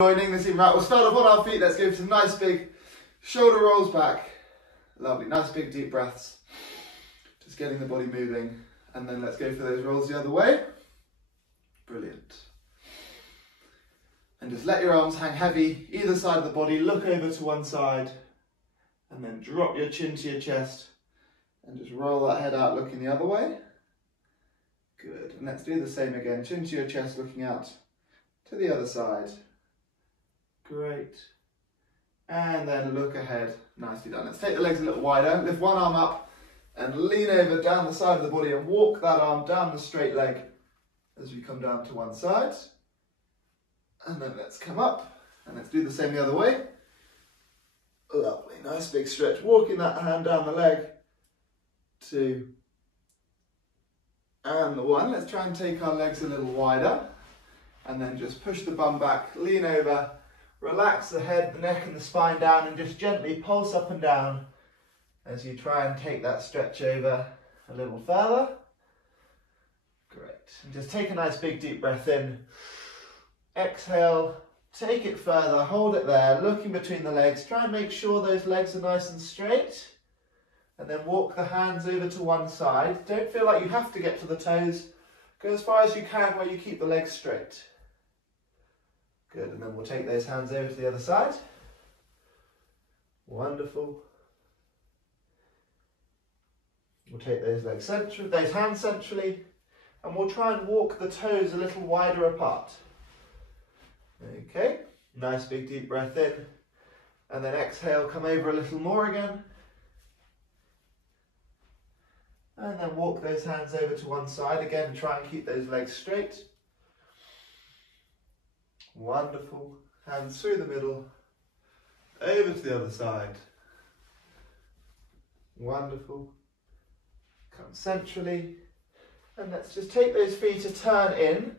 Joining this evening. Right, we'll start off on our feet. Let's go for some nice big shoulder rolls back. Lovely, nice big deep breaths. Just getting the body moving. And then let's go for those rolls the other way. Brilliant. And just let your arms hang heavy either side of the body. Look over to one side. And then drop your chin to your chest. And just roll that head out looking the other way. Good. And let's do the same again. Chin to your chest looking out to the other side. Great. And then look ahead. Nicely done. Let's take the legs a little wider. Lift one arm up and lean over down the side of the body and walk that arm down the straight leg as we come down to one side. And then let's come up and let's do the same the other way. Lovely. Nice big stretch. Walking that hand down the leg. 2. And the 1. Let's try and take our legs a little wider. And then just push the bum back, lean over. Relax the head, the neck and the spine down and just gently pulse up and down as you try and take that stretch over a little further. Great. And just take a nice big deep breath in. Exhale, take it further, hold it there, looking between the legs. Try and make sure those legs are nice and straight. And then walk the hands over to one side. Don't feel like you have to get to the toes. Go as far as you can where you keep the legs straight. Good, and then we'll take those hands over to the other side. Wonderful. We'll take those hands centrally, and we'll try and walk the toes a little wider apart. Okay, nice big deep breath in, and then exhale, come over a little more again. And then walk those hands over to one side again, try and keep those legs straight. Wonderful. Hands through the middle, over to the other side. Wonderful. Come centrally. And let's just take those feet a turn in,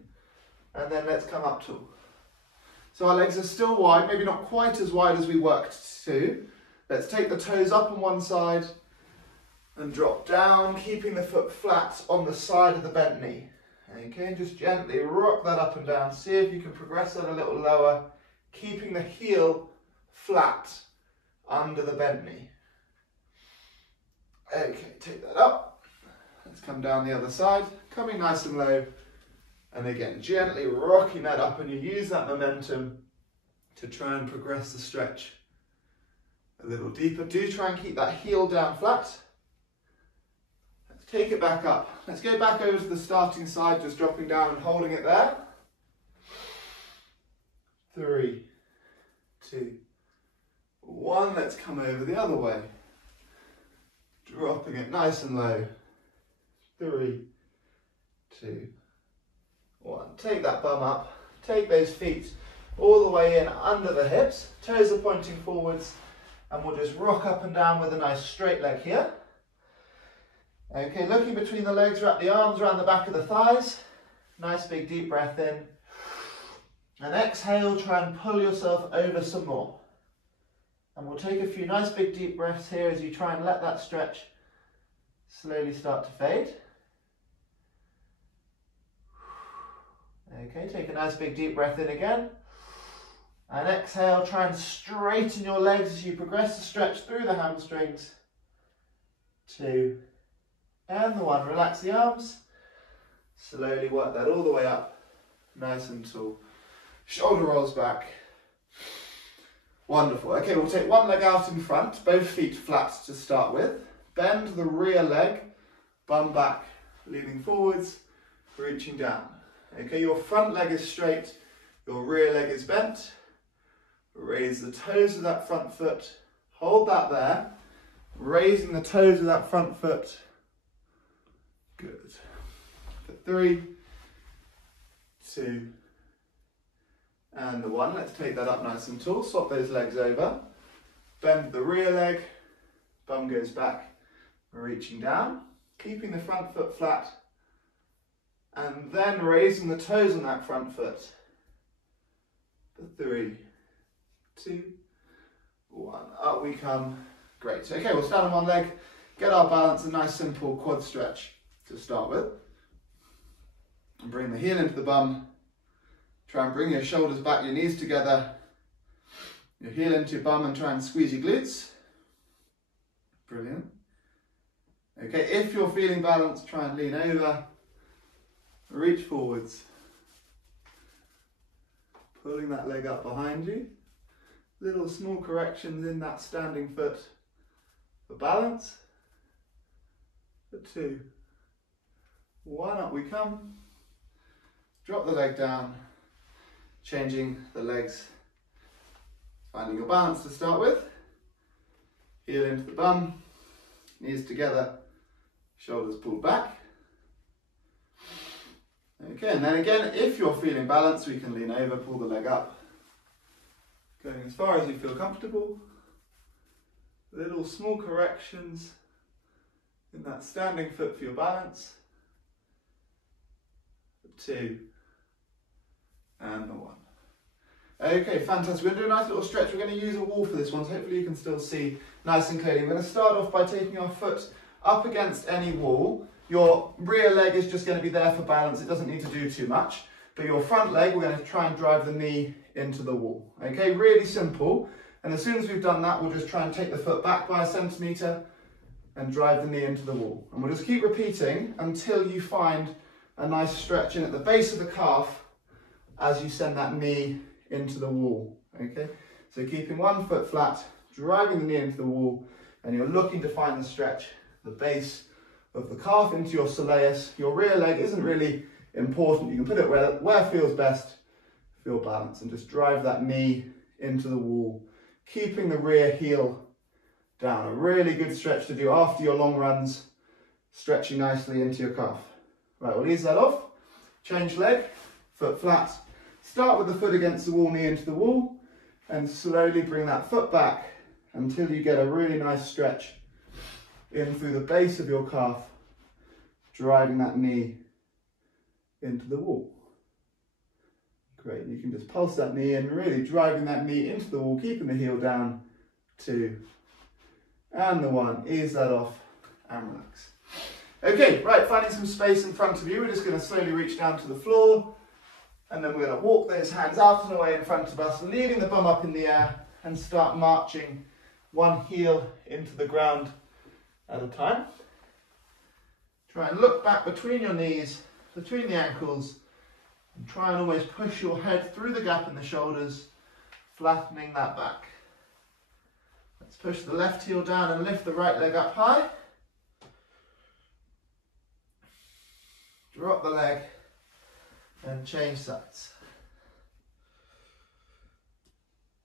and then let's come up tall. So our legs are still wide, maybe not quite as wide as we worked to. Let's take the toes up on one side and drop down, keeping the foot flat on the side of the bent knee. Okay, just gently rock that up and down. See if you can progress that a little lower, keeping the heel flat under the bent knee. Okay, take that up. Let's come down the other side, coming nice and low. And again, gently rocking that up, and you use that momentum to try and progress the stretch a little deeper. Do try and keep that heel down flat. Take it back up. Let's go back over to the starting side, just dropping down and holding it there. 3, 2, 1. Let's come over the other way. Dropping it nice and low. 3, 2, 1. Take that bum up. Take those feet all the way in under the hips. Toes are pointing forwards. And we'll just rock up and down with a nice straight leg here. Okay, looking between the legs, wrap the arms around the back of the thighs. Nice big deep breath in. And exhale, try and pull yourself over some more. And we'll take a few nice big deep breaths here as you try and let that stretch slowly start to fade. Okay, take a nice big deep breath in again. And exhale, try and straighten your legs as you progress the stretch through the hamstrings. 2. And the 1, relax the arms, slowly work that all the way up, nice and tall. Shoulder rolls back. Wonderful. Okay, we'll take one leg out in front, both feet flat to start with. Bend the rear leg, bum back, leaning forwards, reaching down. Okay, your front leg is straight, your rear leg is bent. Raise the toes of that front foot, hold that there, raising the toes of that front foot. Good. For 3, 2, and the 1. Let's take that up nice and tall. Swap those legs over. Bend the rear leg. Bum goes back. Reaching down. Keeping the front foot flat. And then raising the toes on that front foot. For 3, 2, 1. Up we come. Great. Okay, we'll stand on one leg. Get our balance. A nice simple quad stretch to start with. And bring the heel into the bum. Try and bring your shoulders back, your knees together, your heel into your bum, and try and squeeze your glutes. Brilliant. Okay, if you're feeling balanced, try and lean over, reach forwards, pulling that leg up behind you. Little small corrections in that standing foot for balance. For 2. 1, up we come. Drop the leg down, changing the legs, finding your balance to start with. Heel into the bum, knees together, shoulders pulled back. Okay, and then again, if you're feeling balanced, we can lean over, pull the leg up, going as far as you feel comfortable. Little small corrections in that standing foot for your balance. 2, and the 1. Okay, fantastic. We're going to do a nice little stretch. We're going to use a wall for this one, so hopefully you can still see nice and clearly. We're going to start off by taking our foot up against any wall. Your rear leg is just going to be there for balance. It doesn't need to do too much. But your front leg, we're going to try and drive the knee into the wall. Okay, really simple. And as soon as we've done that, we'll just try and take the foot back by 1 centimetre and drive the knee into the wall. And we'll just keep repeating until you find a nice stretch in at the base of the calf as you send that knee into the wall. Okay, so keeping one foot flat, driving the knee into the wall, and you're looking to find the stretch, the base of the calf into your soleus. Your rear leg isn't really important. You can put it where it feels best, feel balance, and just drive that knee into the wall, keeping the rear heel down. A really good stretch to do after your long runs, stretching nicely into your calf. Right, we'll ease that off. Change leg, foot flat. Start with the foot against the wall, knee into the wall, and slowly bring that foot back until you get a really nice stretch in through the base of your calf, driving that knee into the wall. Great, you can just pulse that knee in, really driving that knee into the wall, keeping the heel down. 2, and the 1. Ease that off and relax. Okay, right, finding some space in front of you. We're just going to slowly reach down to the floor, and then we're going to walk those hands out and away in front of us, leaving the bum up in the air, and start marching one heel into the ground at a time. Try and look back between your knees, between the ankles, and try and always push your head through the gap in the shoulders, flattening that back. Let's push the left heel down and lift the right leg up high. Drop the leg and change sides.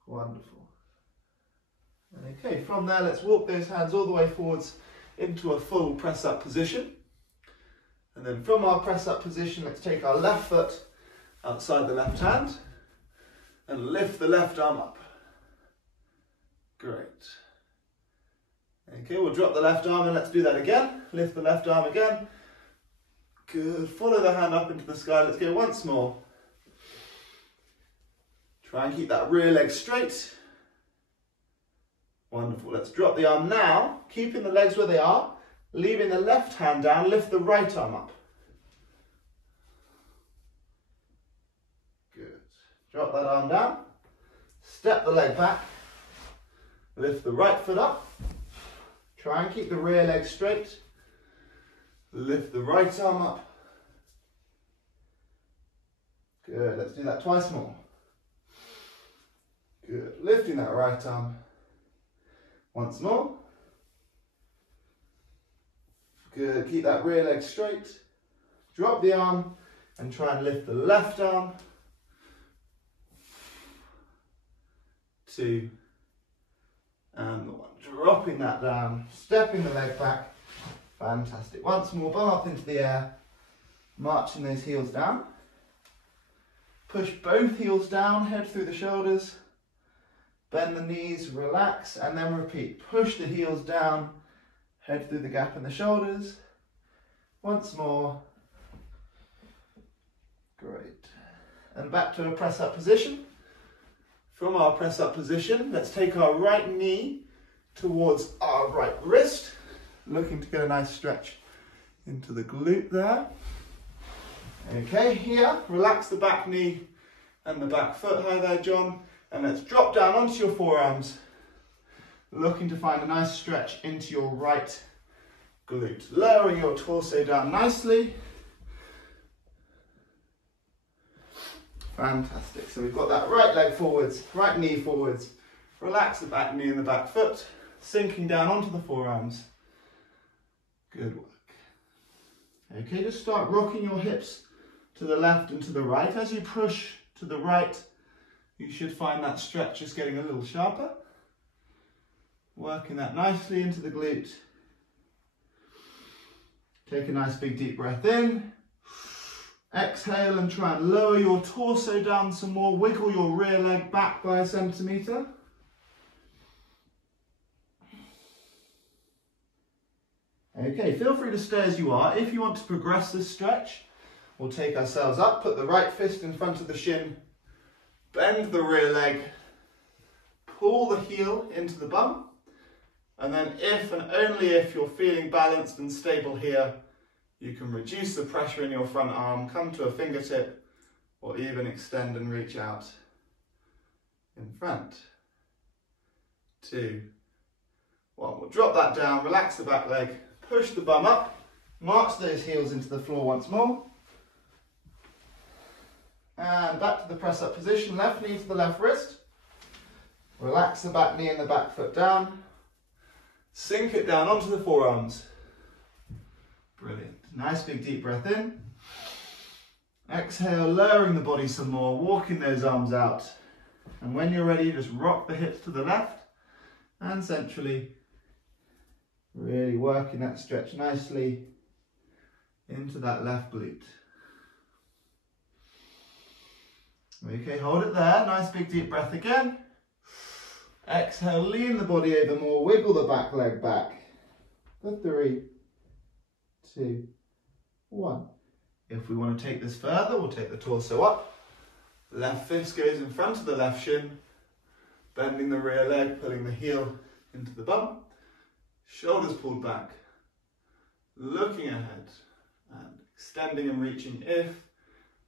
Wonderful. Okay, from there let's walk those hands all the way forwards into a full press up position. And then from our press up position, let's take our left foot outside the left hand and lift the left arm up. Great. Okay, we'll drop the left arm and let's do that again. Lift the left arm again. Good. Follow the hand up into the sky. Let's go once more. Try and keep that rear leg straight. Wonderful. Let's drop the arm now, keeping the legs where they are, leaving the left hand down, lift the right arm up. Good. Drop that arm down, step the leg back, lift the right foot up, try and keep the rear leg straight, lift the right arm up. Good. Let's do that twice more. Good. Lifting that right arm. Once more. Good. Keep that rear leg straight. Drop the arm and try and lift the left arm. 2 and the 1. Dropping that down. Stepping the leg back. Fantastic. Once more. Bum up into the air. Marching those heels down. Push both heels down. Head through the shoulders. Bend the knees, relax, and then repeat. Push the heels down, head through the gap in the shoulders. Once more. Great. And back to a press-up position. From our press-up position, let's take our right knee towards our right wrist, looking to get a nice stretch into the glute there. Okay, here, relax the back knee and the back foot. Hi there, John. And let's drop down onto your forearms, looking to find a nice stretch into your right glute. Lowering your torso down nicely. Fantastic. So we've got that right leg forwards, right knee forwards. Relax the back knee and the back foot, sinking down onto the forearms. Good work. Okay, just start rocking your hips to the left and to the right. As you push to the right, you should find that stretch just getting a little sharper. Working that nicely into the glute. Take a nice big deep breath in. Exhale and try and lower your torso down some more. Wiggle your rear leg back by 1 centimetre. Okay, feel free to stay as you are. If you want to progress this stretch, we'll take ourselves up, put the right fist in front of the shin, bend the rear leg, pull the heel into the bum, and then if and only if you're feeling balanced and stable here, you can reduce the pressure in your front arm, come to a fingertip, or even extend and reach out in front. 2, 1. We'll drop that down, relax the back leg, push the bum up, march those heels into the floor once more. And back to the press up position, left knee to the left wrist. Relax the back knee and the back foot down. Sink it down onto the forearms. Brilliant. Nice big deep breath in. Exhale, lowering the body some more, walking those arms out. And when you're ready, just rock the hips to the left and centrally. Really working that stretch nicely into that left glute. Okay, hold it there. Nice big deep breath again. Exhale, lean the body over more. Wiggle the back leg back. For 3, 2, 1. If we want to take this further, we'll take the torso up. Left fist goes in front of the left shin. Bending the rear leg, pulling the heel into the bum. Shoulders pulled back, looking ahead and extending and reaching if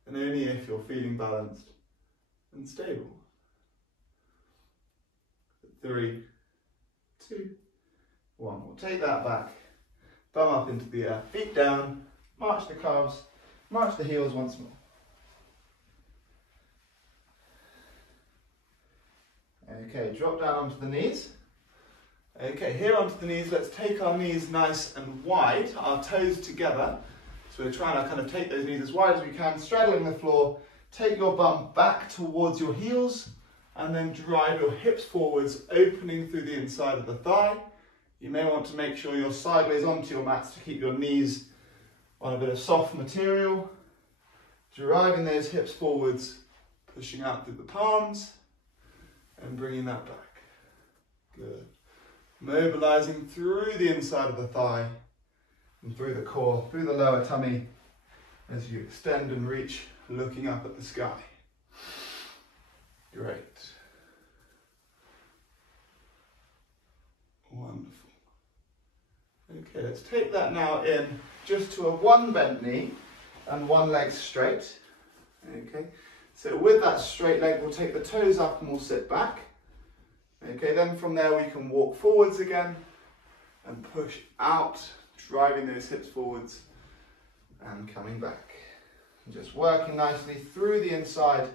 and only if you're feeling balanced and stable. 3, 2, 1. We'll take that back, bum up into the air, feet down, march the calves, march the heels once more. Okay, drop down onto the knees. Okay, here onto the knees, let's take our knees nice and wide, our toes together. So we're trying to kind of take those knees as wide as we can, straddling the floor. Take your bum back towards your heels and then drive your hips forwards, opening through the inside of the thigh. You may want to make sure you're sideways onto your mats to keep your knees on a bit of soft material. Driving those hips forwards, pushing out through the palms and bringing that back. Good. Mobilizing through the inside of the thigh and through the core, through the lower tummy as you extend and reach, looking up at the sky. Great. Wonderful. Okay, let's take that now in just to a 1 bent knee and 1 leg straight. Okay, so with that straight leg, we'll take the toes up and we'll sit back. Okay, then from there we can walk forwards again and push out, driving those hips forwards and coming back. And just working nicely through the inside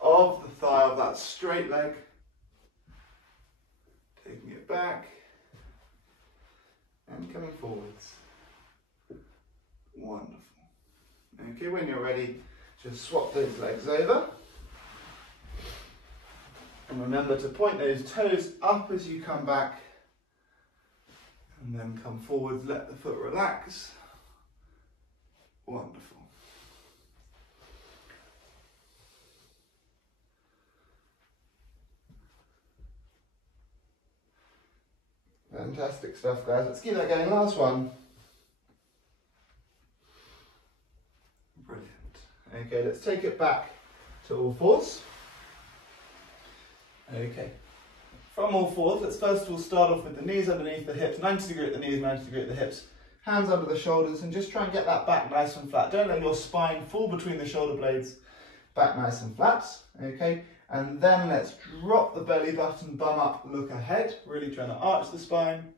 of the thigh of that straight leg. Taking it back and coming forwards. Wonderful. Okay, when you're ready, just swap those legs over. And remember to point those toes up as you come back. And then come forwards, let the foot relax. Wonderful. Fantastic stuff, guys. Let's keep that going. Last one. Brilliant. Okay, let's take it back to all fours. Okay, from all fours, let's first of all start off with the knees underneath the hips, 90 degree at the knees, 90 degree at the hips, hands under the shoulders, and just try and get that back nice and flat. Don't let your spine fall between the shoulder blades. back nice and flat, okay? And then let's drop the belly button, bum up, look ahead, really trying to arch the spine.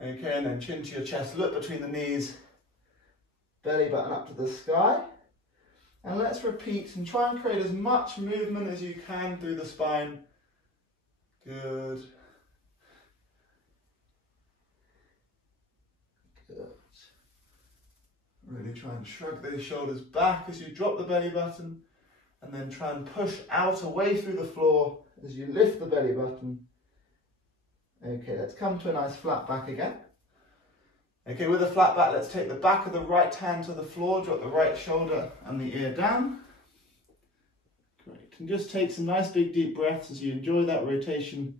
Okay, and then chin to your chest, look between the knees, belly button up to the sky. And let's repeat and try and create as much movement as you can through the spine. Good. Good. Really try and shrug those shoulders back as you drop the belly button, and then try and push out away through the floor as you lift the belly button. Okay, let's come to a nice flat back again. Okay, with a flat back, let's take the back of the right hand to the floor, drop the right shoulder and the ear down. Great, and just take some nice big deep breaths as you enjoy that rotation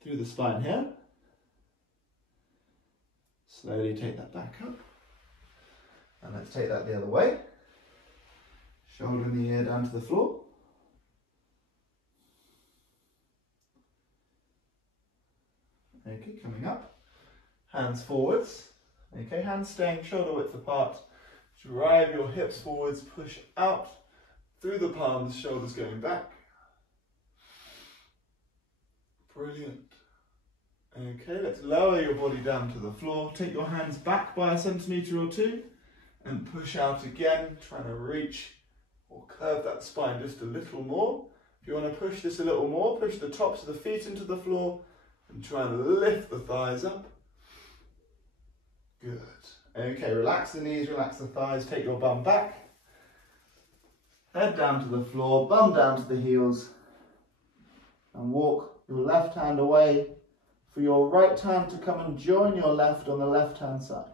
through the spine here. Slowly take that back up. And let's take that the other way. Shoulder and the ear down to the floor. Okay, coming up. Hands forwards. Okay, hands staying shoulder width apart. Drive your hips forwards, push out through the palms, shoulders going back. Brilliant. Okay, let's lower your body down to the floor. Take your hands back by 1 centimetre or 2 and push out again, trying to reach or curve that spine just a little more. If you want to push this a little more, push the tops of the feet into the floor and try and lift the thighs up. Good. Okay, relax the knees, relax the thighs, take your bum back. Head down to the floor, bum down to the heels, and walk your left hand away for your right hand to come and join your left on the left hand side.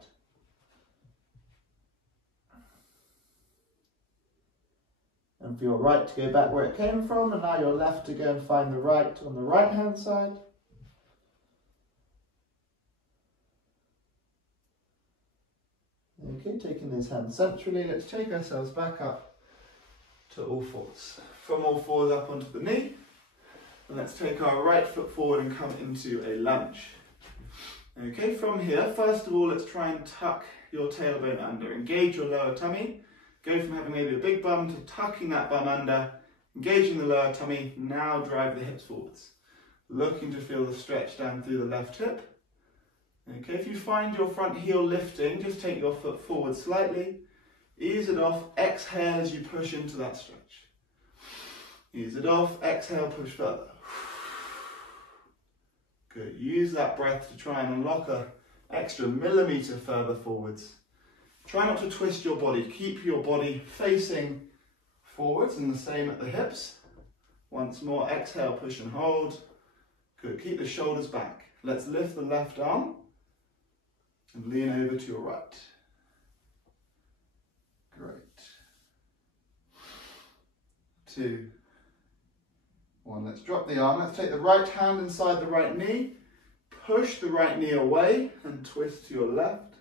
And for your right to go back where it came from, and now your left to go and find the right on the right hand side. Okay, taking those hands centrally, let's take ourselves back up to all fours. From all fours up onto the knee, and let's take our right foot forward and come into a lunge. Okay, from here, first of all, let's try and tuck your tailbone under. Engage your lower tummy. Go from having maybe a big bum to tucking that bum under, engaging the lower tummy, now drive the hips forwards. Looking to feel the stretch down through the left hip. Okay, if you find your front heel lifting, just take your foot forward slightly, ease it off, exhale as you push into that stretch. Ease it off, exhale, push further. Good, use that breath to try and unlock an extra millimetre further forwards. Try not to twist your body, keep your body facing forwards and the same at the hips. Once more, exhale, push and hold. Good, keep the shoulders back. Let's lift the left arm and lean over to your right. Great. 2, 1, let's drop the arm. Let's take the right hand inside the right knee, push the right knee away and twist to your left.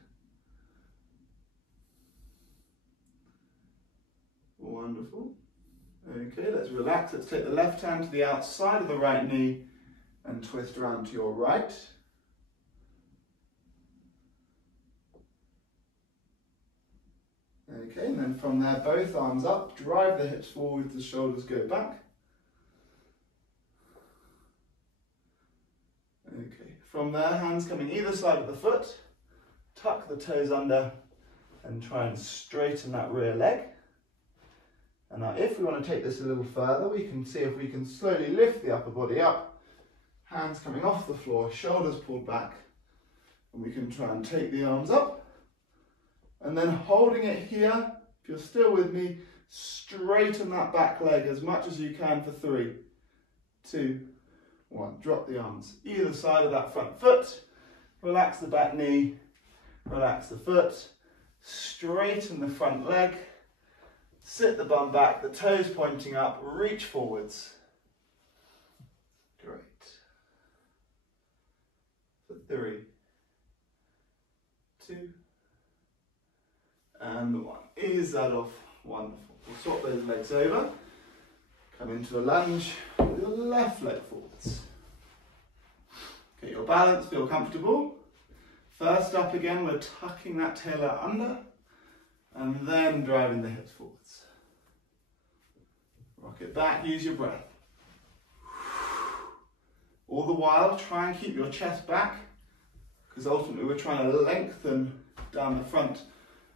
Wonderful. Okay, let's relax. Let's take the left hand to the outside of the right knee and twist around to your right. Okay, and then from there, both arms up, drive the hips forward, the shoulders go back. Okay, from there, hands coming either side of the foot, tuck the toes under and try and straighten that rear leg. And now if we want to take this a little further, we can see if we can slowly lift the upper body up, hands coming off the floor, shoulders pulled back, and we can try and take the arms up. And then holding it here, if you're still with me, straighten that back leg as much as you can for 3, 2, 1. Drop the arms either side of that front foot. Relax the back knee, relax the foot, straighten the front leg, sit the bum back, the toes pointing up, reach forwards. Great. For 3, 2, and 1. Ease that off. Wonderful. We'll swap those legs over. Come into a lunge with your left leg forwards. Get your balance, feel comfortable. First up again, we're tucking that tail out under and then driving the hips forwards. Rock it back, use your breath. All the while, try and keep your chest back, because ultimately we're trying to lengthen down the front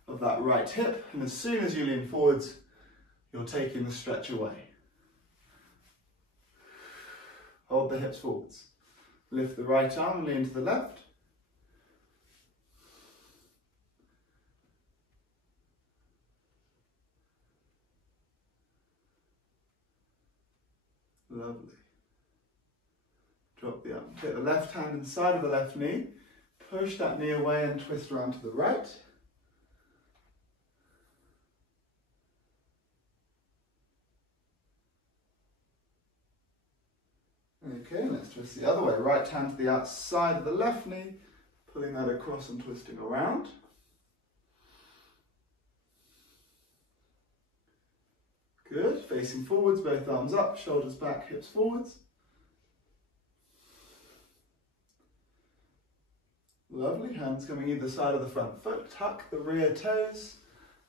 of that right hip, and as soon as you lean forwards, you're taking the stretch away. Hold the hips forwards. Lift the right arm, lean to the left. Lovely. Drop the arm. Take the left hand inside of the left knee. Push that knee away and twist around to the right. Okay, let's twist the other way. Right hand to the outside of the left knee, pulling that across and twisting around. Good, facing forwards, both arms up, shoulders back, hips forwards. Lovely, hands coming either side of the front foot, tuck the rear toes,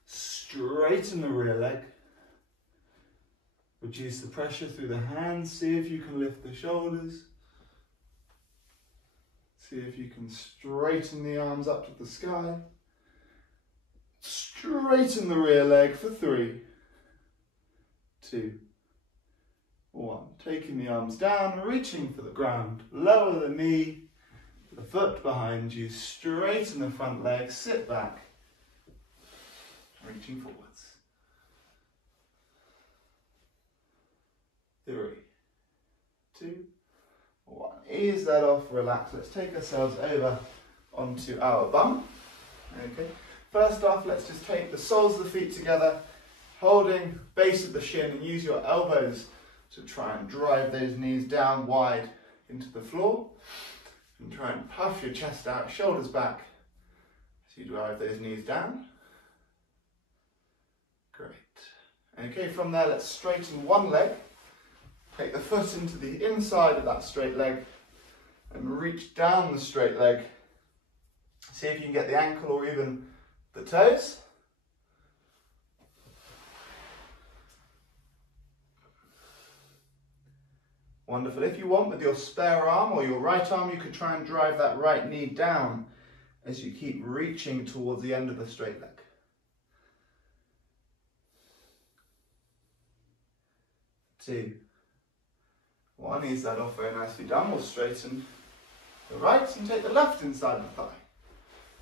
straighten the rear leg. Reduce the pressure through the hands, see if you can lift the shoulders. See if you can straighten the arms up to the sky. Straighten the rear leg for 3, 2, 1. Taking the arms down, reaching for the ground. Lower the knee, the foot behind you. Straighten the front leg, sit back. Reaching forwards. 3, 2, 1. Ease that off, relax. Let's take ourselves over onto our bum. Okay. First off, let's just take the soles of the feet together, holding base of the shin, and use your elbows to try and drive those knees down wide into the floor. And try and puff your chest out, shoulders back, as you drive those knees down. Great. Okay, from there, let's straighten one leg. Take the foot into the inside of that straight leg and reach down the straight leg. See if you can get the ankle or even the toes. Wonderful. If you want, with your spare arm or your right arm, you could try and drive that right knee down as you keep reaching towards the end of the straight leg. 2, 1, ease that off, very nicely done. We'll straighten the right and take the left inside the thigh.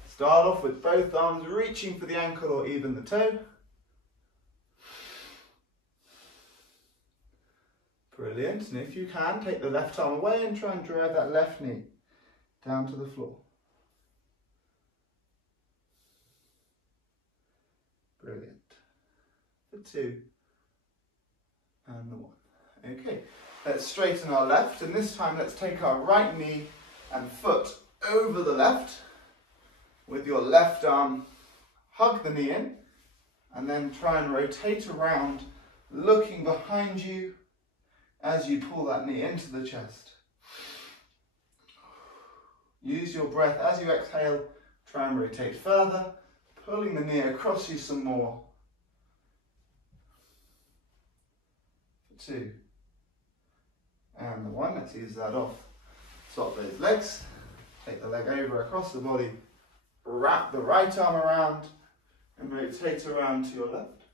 Start off with both arms reaching for the ankle or even the toe. Brilliant, and if you can, take the left arm away and try and drive that left knee down to the floor. Brilliant. For 2 and the 1. Okay. Let's straighten our left, and this time let's take our right knee and foot over the left. With your left arm, hug the knee in, and then try and rotate around, looking behind you as you pull that knee into the chest. Use your breath as you exhale, try and rotate further, pulling the knee across you some more. For 2. And the 1, let's ease that off. Swap those legs, take the leg over across the body, wrap the right arm around and rotate around to your left.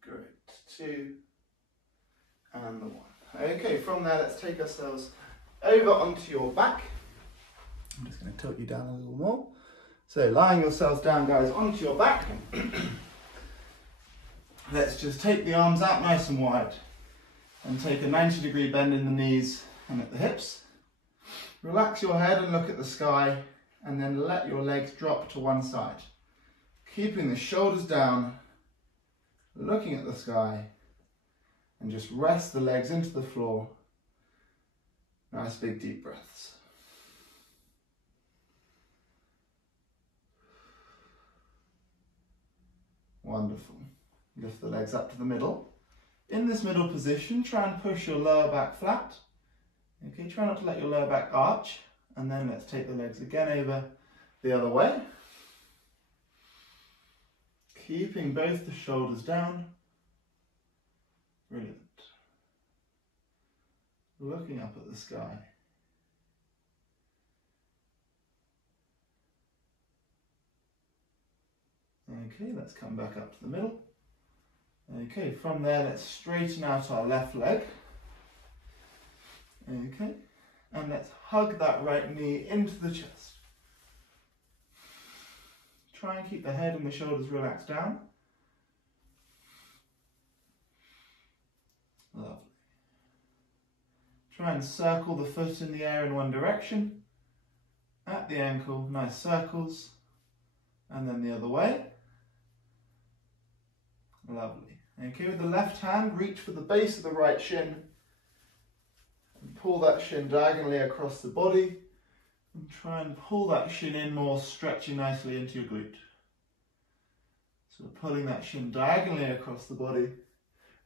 Great, 2 and the 1. Okay, from there let's take ourselves over onto your back. I'm just going to tilt you down a little more. So lying yourselves down, guys, onto your back. Let's just take the arms out nice and wide and take a 90-degree bend in the knees and at the hips. Relax your head and look at the sky, and then let your legs drop to one side. Keeping the shoulders down, looking at the sky, and just rest the legs into the floor. Nice big deep breaths. Wonderful. Lift the legs up to the middle. In this middle position, try and push your lower back flat. Okay, try not to let your lower back arch, And then let's take the legs again over the other way. Keeping both the shoulders down. Brilliant. Looking up at the sky. Okay, let's come back up to the middle. Okay, from there let's straighten out our left leg. Okay, and let's hug that right knee into the chest. Try and keep the head and the shoulders relaxed down. Lovely. Try and circle the foot in the air in one direction. At the ankle, nice circles. And then the other way. Lovely. Okay, with the left hand, reach for the base of the right shin. And pull that shin diagonally across the body. And try and pull that shin in more, stretching nicely into your glute. So we're pulling that shin diagonally across the body.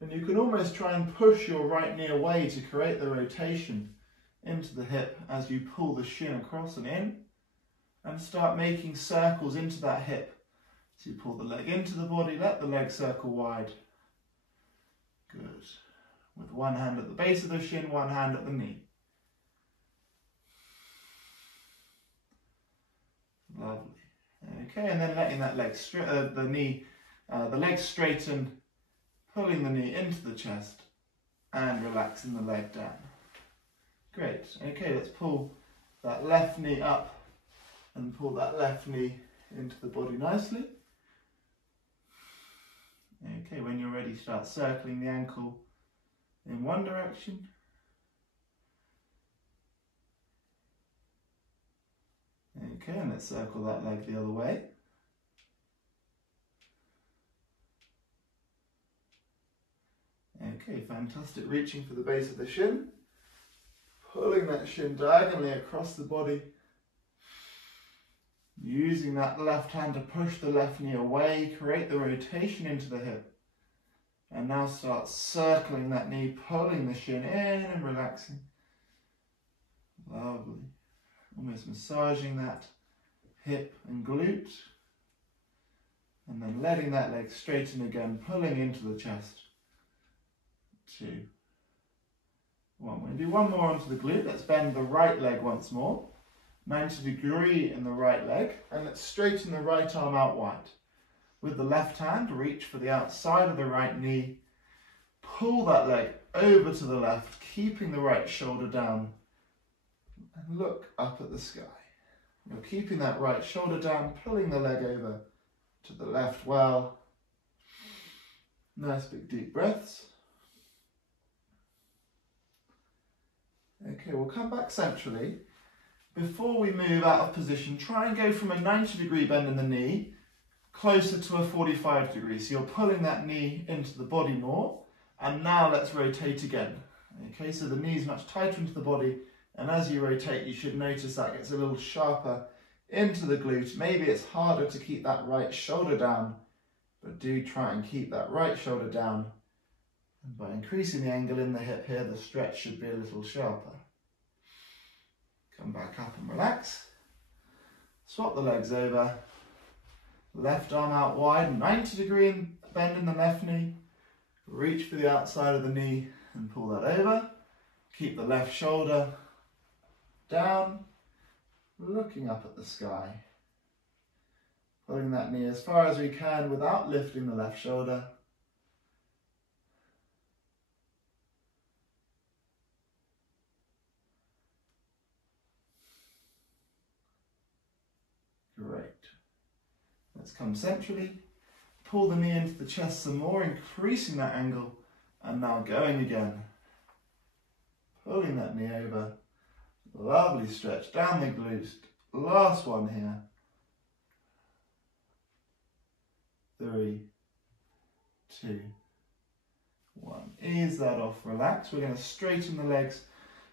And you can almost try and push your right knee away to create the rotation into the hip as you pull the shin across and in. And start making circles into that hip. So you pull the leg into the body, let the leg circle wide. Good. With one hand at the base of the shin, one hand at the knee. Lovely. Okay, and then letting that leg the leg straighten, pulling the knee into the chest and relaxing the leg down. Great. Okay, let's pull that left knee up and pull that left knee into the body nicely. Okay, when you're ready, start circling the ankle in one direction. Okay, and let's circle that leg the other way. Okay, fantastic. Reaching for the base of the shin. Pulling that shin diagonally across the body. Using that left hand to push the left knee away, create the rotation into the hip. And now start circling that knee, pulling the shin in and relaxing. Lovely. Almost massaging that hip and glute. And then letting that leg straighten again, pulling into the chest. 2, 1. We're going to do one more onto the glute. Let's bend the right leg once more. 90 degree in the right leg, and let's straighten the right arm out wide. With the left hand, reach for the outside of the right knee, pull that leg over to the left, keeping the right shoulder down, and look up at the sky. You're keeping that right shoulder down, pulling the leg over to the left well. Nice big deep breaths. Okay, we'll come back centrally. Before we move out of position, try and go from a 90 degree bend in the knee closer to a 45 degree. So you're pulling that knee into the body more. And now let's rotate again. Okay, so the knee is much tighter into the body. And as you rotate, you should notice that gets a little sharper into the glute. Maybe it's harder to keep that right shoulder down, but do try and keep that right shoulder down. And by increasing the angle in the hip here, the stretch should be a little sharper. Come back up and relax. Swap the legs over. Left arm out wide, 90 degree bend in the left knee. Reach for the outside of the knee and pull that over. Keep the left shoulder down, looking up at the sky. Pulling that knee as far as we can without lifting the left shoulder. Great. Let's come centrally, pull the knee into the chest some more, increasing that angle, and now going again. Pulling that knee over, lovely stretch down the glutes, last one here. 3, 2, 1. Ease that off, relax. We're going to straighten the legs,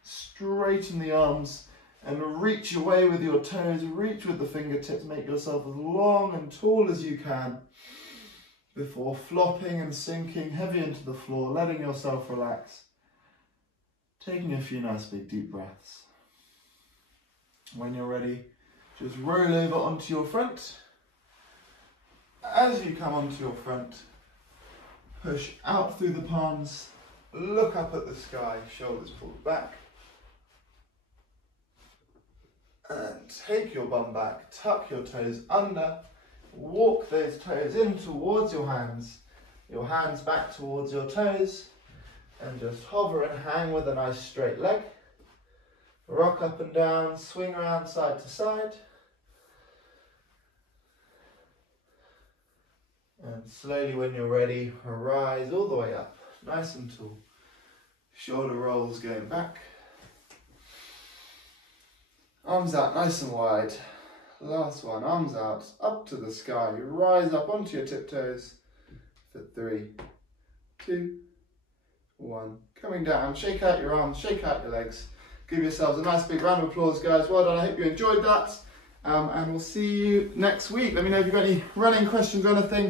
straighten the arms, and reach away with your toes, reach with the fingertips, make yourself as long and tall as you can before flopping and sinking heavy into the floor, letting yourself relax. Taking a few nice big deep breaths. When you're ready, just roll over onto your front. As you come onto your front, push out through the palms, look up at the sky, shoulders pulled back. And take your bum back, tuck your toes under, walk those toes in towards your hands back towards your toes, and just hover and hang with a nice straight leg. Rock up and down, swing around side to side. And slowly when you're ready, rise all the way up, nice and tall. Shoulder rolls going back. Arms out nice and wide. Last one, arms out, up to the sky. You rise up onto your tiptoes for 3, 2, 1. Coming down, shake out your arms, shake out your legs. Give yourselves a nice big round of applause, guys. Well done, I hope you enjoyed that. And we'll see you next week. Let me know if you've got any running questions or anything.